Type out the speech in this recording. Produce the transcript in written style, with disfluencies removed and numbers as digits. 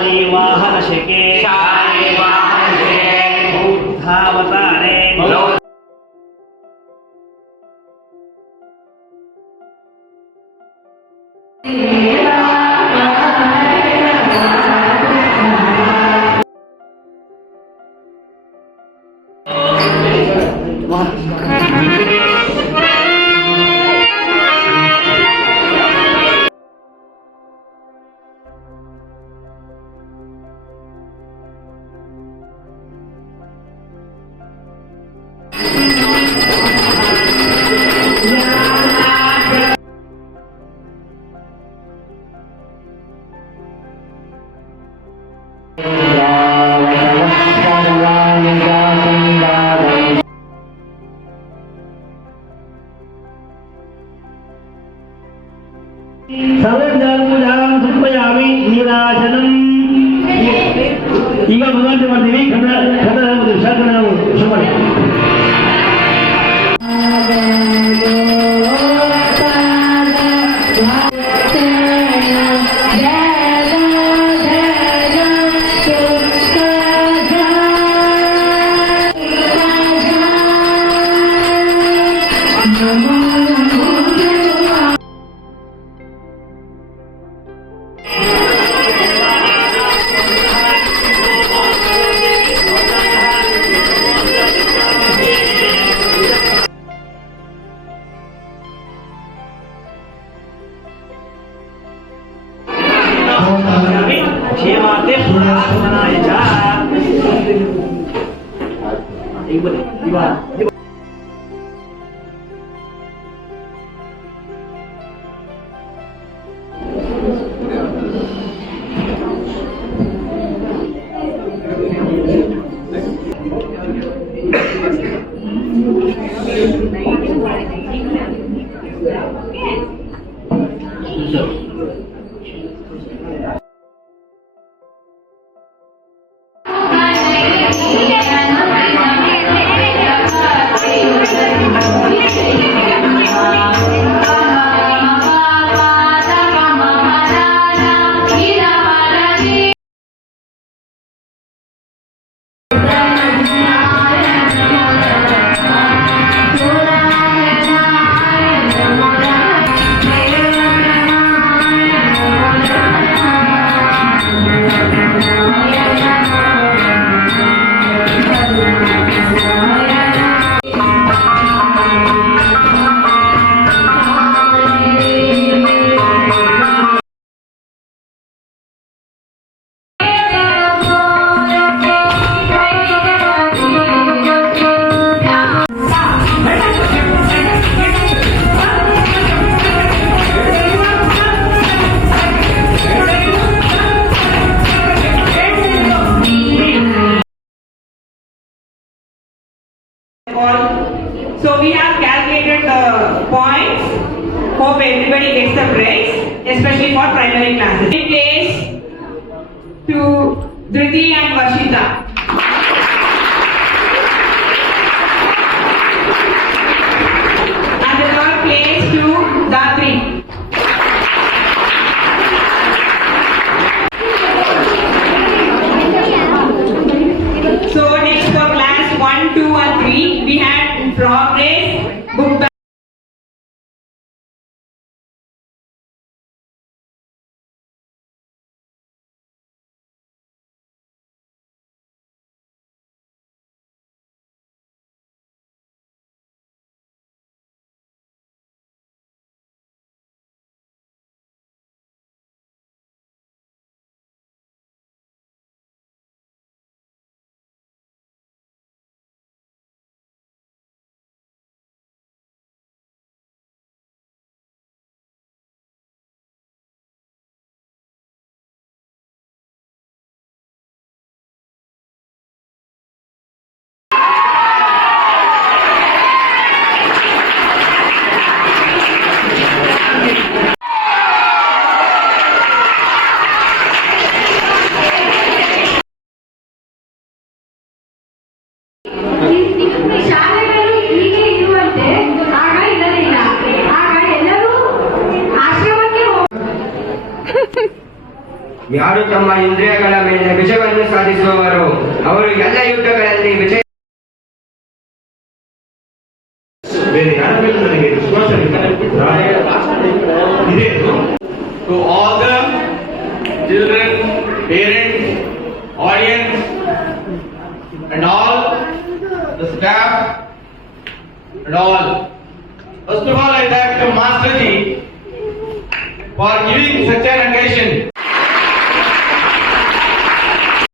शालिवाहनशके बौद्धावतारे सर्वपूजां समर्पयामि नीराजनम् ಈಗ ಭಗವಂತ ಮಾಡ್ತೀವಿ ಕನ್ನಡ ಶಾಸನ ಸುಮ್ಮನೆ क्षेमाते पुराणाय च So we have calculated the points. Hope everybody gets the prize, especially for primary classes. In place to Dhriti and Varshita. And the third place to Datri. So next for class 1, 2 and 3, we had progress, book bag. ಯಾರು ತಮ್ಮ ಇಂದ್ರಿಯಗಳ ಮೇಲೆ ವಿಜಯವನ್ನು ಸಾಧಿಸುವವರು ಅವರು ಎಲ್ಲ ಯುದ್ಧಗಳಲ್ಲಿ ವಿಜಯ. ಬೇರೆ ಯಾರ ಮೇಲೆ ನನಗೆ ವಿಶ್ವಾಸವಿಲ್ಲ. ಇದೆ To all the children, parents, audience, and all the staff, and all. First of all, I thank the Master Ji for giving such an occasion.